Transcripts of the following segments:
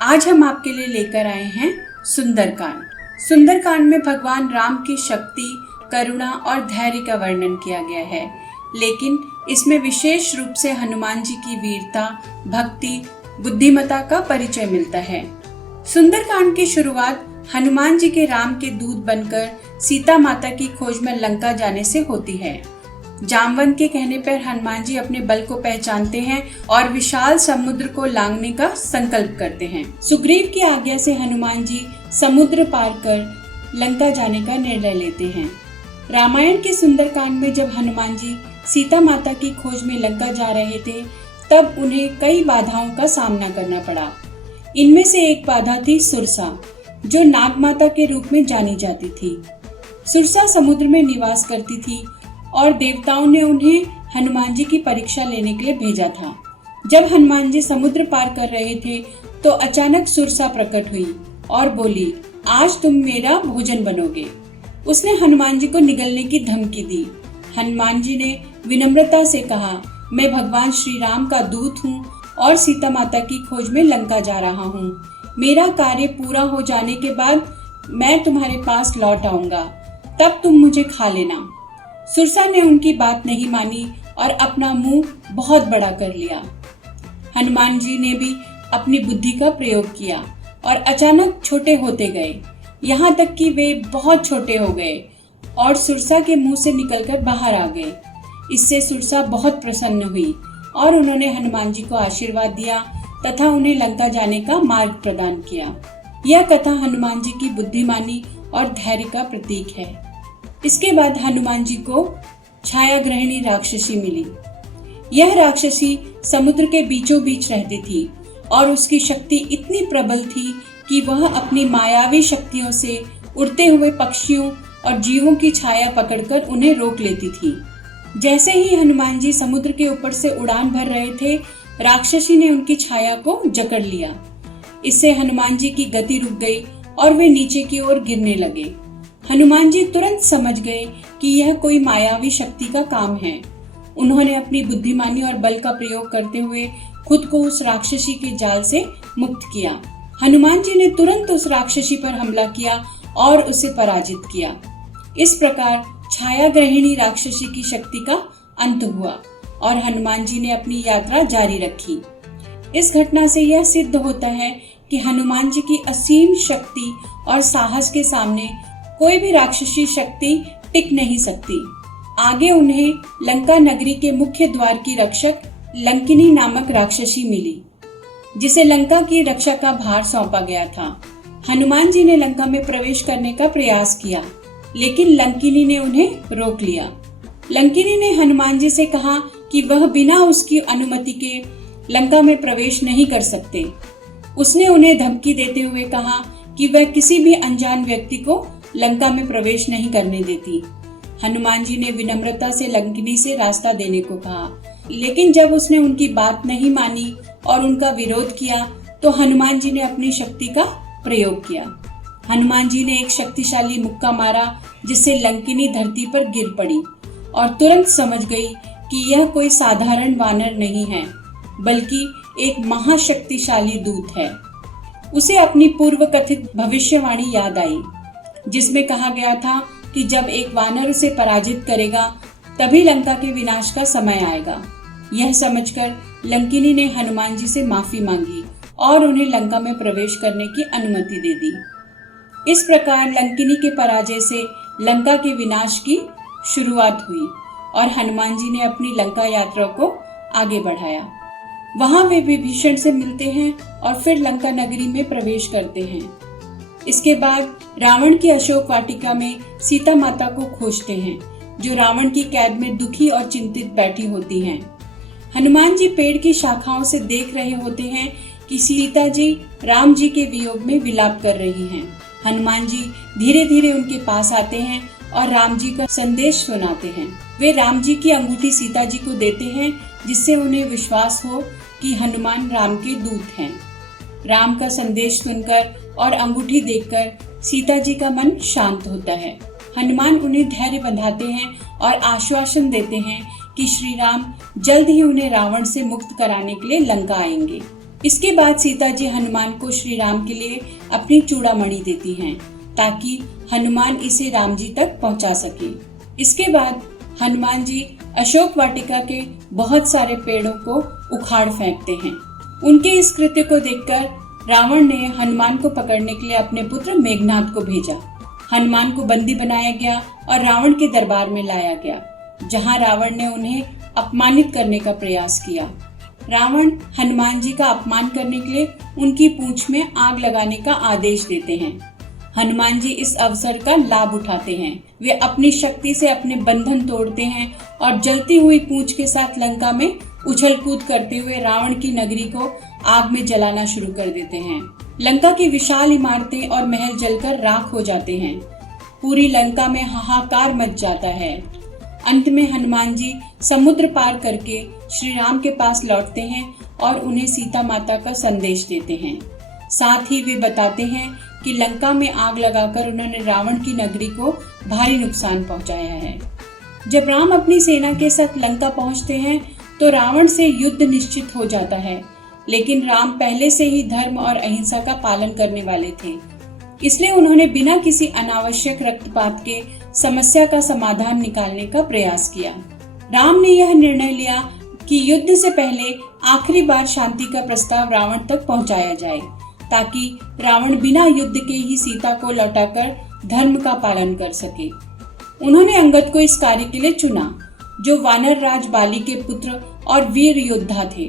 आज हम आपके लिए लेकर आए हैं सुंदरकांड। सुंदरकांड में भगवान राम की शक्ति, करुणा और धैर्य का वर्णन किया गया है, लेकिन इसमें विशेष रूप से हनुमान जी की वीरता, भक्ति, बुद्धिमत्ता का परिचय मिलता है। सुंदरकांड की शुरुआत हनुमान जी के राम के दूत बनकर सीता माता की खोज में लंका जाने से होती है। जामवंत के कहने पर हनुमान जी अपने बल को पहचानते हैं और विशाल समुद्र को लांघने का संकल्प करते हैं। सुग्रीव की आज्ञा से हनुमान जी समुद्र पार कर लंका जाने का निर्णय लेते हैं। रामायण के सुंदरकांड में जब हनुमान जी सीता माता की खोज में लंका जा रहे थे, तब उन्हें कई बाधाओं का सामना करना पड़ा। इनमें से एक बाधा थी सुरसा, जो नाग माता के रूप में जानी जाती थी। सुरसा समुद्र में निवास करती थी और देवताओं ने उन्हें हनुमान जी की परीक्षा लेने के लिए भेजा था। जब हनुमान जी समुद्र पार कर रहे थे तो अचानक सुरसा प्रकट हुई और बोली, आज तुम मेरा भोजन बनोगे। उसने हनुमान जी को निगलने की धमकी दी। हनुमान जी ने विनम्रता से कहा, मैं भगवान श्री राम का दूत हूँ और सीता माता की खोज में लंका जा रहा हूँ। मेरा कार्य पूरा हो जाने के बाद मैं तुम्हारे पास लौट आऊंगा, तब तुम मुझे खा लेना। सुरसा ने उनकी बात नहीं मानी और अपना मुंह बहुत बड़ा कर लिया। हनुमान जी ने भी अपनी बुद्धि का प्रयोग किया और अचानक छोटे होते गए, यहाँ तक कि वे बहुत छोटे हो गए और सुरसा के मुंह से निकलकर बाहर आ गए। इससे सुरसा बहुत प्रसन्न हुई और उन्होंने हनुमान जी को आशीर्वाद दिया तथा उन्हें लंका जाने का मार्ग प्रदान किया। यह कथा हनुमान जी की बुद्धिमानी और धैर्य का प्रतीक है। इसके बाद हनुमान जी को छाया ग्रहणी राक्षसी मिली। यह राक्षसी समुद्र के बीचों बीच रहती थी और उसकी शक्ति इतनी प्रबल थी कि वह अपनी मायावी शक्तियों से उड़ते हुए पक्षियों और जीवों की छाया पकड़कर उन्हें रोक लेती थी। जैसे ही हनुमान जी समुद्र के ऊपर से उड़ान भर रहे थे, राक्षसी ने उनकी छाया को जकड़ लिया। इससे हनुमान जी की गति रुक गई और वे नीचे की ओर गिरने लगे। हनुमान जी तुरंत समझ गए कि यह कोई मायावी शक्ति का काम है। उन्होंने अपनी बुद्धिमानी और बल का प्रयोग करते हुए खुद को उस राक्षसी के जाल से मुक्त किया। हनुमान जी ने तुरंत उस राक्षसी पर हमला किया और उसे पराजित किया। इस प्रकार छाया ग्रहिणी राक्षसी की शक्ति का अंत हुआ और हनुमान जी ने अपनी यात्रा जारी रखी। इस घटना से यह सिद्ध होता है कि हनुमान जी की असीम शक्ति और साहस के सामने कोई भी राक्षसी शक्ति टिक नहीं सकती। आगे उन्हें लंका नगरी के मुख्य द्वार की रक्षक लंकिनी नामक राक्षसी मिली, जिसे लंका की रक्षा का भार सौंपा गया था। हनुमान जी ने लंका में प्रवेश करने का प्रयास किया, लेकिन लंकिनी ने उन्हें रोक लिया। लंकिनी ने हनुमान जी से कहा कि वह बिना उसकी अनुमति के लंका में प्रवेश नहीं कर सकते। उसने उन्हें धमकी देते हुए कहा कि वह किसी भी अनजान व्यक्ति को लंका में प्रवेश नहीं करने देती। हनुमान जी ने विनम्रता से लंकिनी से रास्ता देने को कहा, लेकिन जब उसने उनकी बात नहीं मानी और उनका विरोध किया तो हनुमान जी ने अपनी शक्ति का प्रयोग किया। हनुमान जी ने एक शक्तिशाली मुक्का मारा, जिससे लंकिनी धरती पर गिर पड़ी और तुरंत समझ गई कि यह कोई साधारण वानर नहीं है, बल्कि एक महाशक्तिशाली दूत है। उसे अपनी पूर्व कथित भविष्यवाणी याद आई, जिसमें कहा गया था कि जब एक वानर उसे पराजित करेगा तभी लंका के विनाश का समय आएगा। यह समझकर लंकिनी ने हनुमान जी से माफी मांगी और उन्हें लंका में प्रवेश करने की अनुमति दे दी। इस प्रकार लंकिनी के पराजय से लंका के विनाश की शुरुआत हुई और हनुमान जी ने अपनी लंका यात्रा को आगे बढ़ाया। वहां वे विभीषण से मिलते हैं और फिर लंका नगरी में प्रवेश करते हैं। इसके बाद रावण की अशोक वाटिका में सीता माता को खोजते हैं, जो रावण की कैद में दुखी और चिंतित बैठी होती हैं। हनुमान जी पेड़ की शाखाओं से देख रहे होते हैं कि सीता जी राम जी के वियोग में विलाप कर रही हैं। हनुमान जी धीरे धीरे उनके पास आते हैं और राम जी का संदेश सुनाते हैं। वे राम जी की अंगूठी सीता जी को देते हैं, जिससे उन्हें विश्वास हो कि हनुमान राम के दूत हैं। राम का संदेश सुनकर और अंगूठी देखकर सीता जी का मन शांत होता है। हनुमान उन्हें धैर्य बंधाते हैं और आश्वासन देते हैं कि श्री राम जल्द ही उन्हें रावण से मुक्त कराने के लिए लंका आएंगे। इसके बाद सीता जी हनुमान को श्री राम के लिए अपनी चूड़ामणि देती हैं ताकि हनुमान इसे राम जी तक पहुंचा सके। इसके बाद हनुमान जी अशोक वाटिका के बहुत सारे पेड़ों को उखाड़ फेंकते हैं। उनके इस कृत्य को देखकर रावण ने हनुमान को पकड़ने के लिए अपने पुत्र मेघनाद को भेजा। हनुमान को बंदी बनाया गया और रावण के दरबार में लाया गया, जहां रावण ने उन्हें अपमानित करने का प्रयास किया। रावण हनुमान जी का अपमान करने के लिए उनकी पूंछ में आग लगाने का आदेश देते हैं। हनुमान जी इस अवसर का लाभ उठाते हैं। वे अपनी शक्ति से अपने बंधन तोड़ते हैं और जलती हुई पूंछ के साथ लंका में उछल कूद करते हुए रावण की नगरी को आग में जलाना शुरू कर देते हैं। लंका की विशाल इमारतें और महल जलकर राख हो जाते हैं। पूरी लंका में हाहाकार मच जाता है। अंत में हनुमान जी समुद्र पार करके श्री राम के पास लौटते हैं और उन्हें सीता माता का संदेश देते हैं। साथ ही वे बताते हैं कि लंका में आग लगाकर उन्होंने रावण की नगरी को भारी नुकसान पहुंचाया है। जब राम अपनी सेना के साथ लंका पहुंचते हैं तो रावण से युद्ध निश्चित हो जाता है, लेकिन राम पहले से ही धर्म और अहिंसा का पालन करने वाले थे, इसलिए उन्होंने बिना किसी अनावश्यक रक्तपात के समस्या का समाधान निकालने का प्रयास किया। राम ने यह निर्णय लिया कि युद्ध से पहले आखिरी बार शांति का प्रस्ताव रावण तक पहुंचाया जाए, ताकि रावण बिना युद्ध के ही सीता को लौटाकर धर्म का पालन कर सके। उन्होंने अंगद को इस कार्य के लिए चुना, जो वानर राज बाली के पुत्र और वीर योद्धा थे।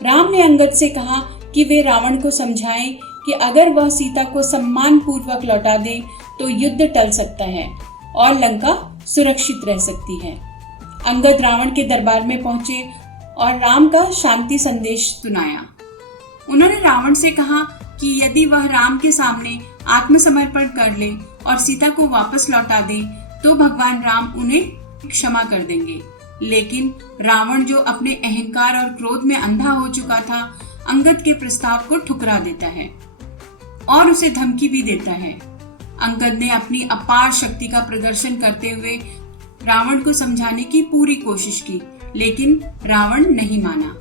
राम ने अंगद से कहा कि वे रावण को समझाएं कि अगर वह सीता को सम्मान पूर्वक लौटा दे तो युद्ध टल सकता है और लंका सुरक्षित रह सकती है। अंगद रावण के दरबार में पहुंचे और राम का शांति संदेश सुनाया। उन्होंने रावण से कहा कि यदि वह राम के सामने आत्मसमर्पण कर ले और सीता को वापस लौटा दे तो भगवान राम उन्हें क्षमा कर देंगे। लेकिन रावण, जो अपने अहंकार और क्रोध में अंधा हो चुका था, अंगद के प्रस्ताव को ठुकरा देता है और उसे धमकी भी देता है। अंगद ने अपनी अपार शक्ति का प्रदर्शन करते हुए रावण को समझाने की पूरी कोशिश की, लेकिन रावण नहीं माना।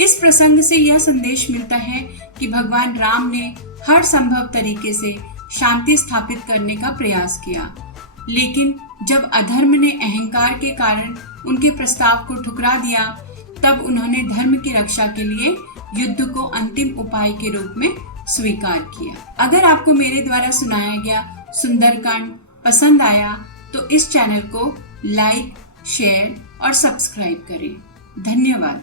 इस प्रसंग से यह संदेश मिलता है कि भगवान राम ने हर संभव तरीके से शांति स्थापित करने का प्रयास किया, लेकिन जब अधर्म ने अहंकार के कारण उनके प्रस्ताव को ठुकरा दिया, तब उन्होंने धर्म की रक्षा के लिए युद्ध को अंतिम उपाय के रूप में स्वीकार किया। अगर आपको मेरे द्वारा सुनाया गया सुंदरकांड पसंद आया तो इस चैनल को लाइक, शेयर और सब्सक्राइब करें। धन्यवाद।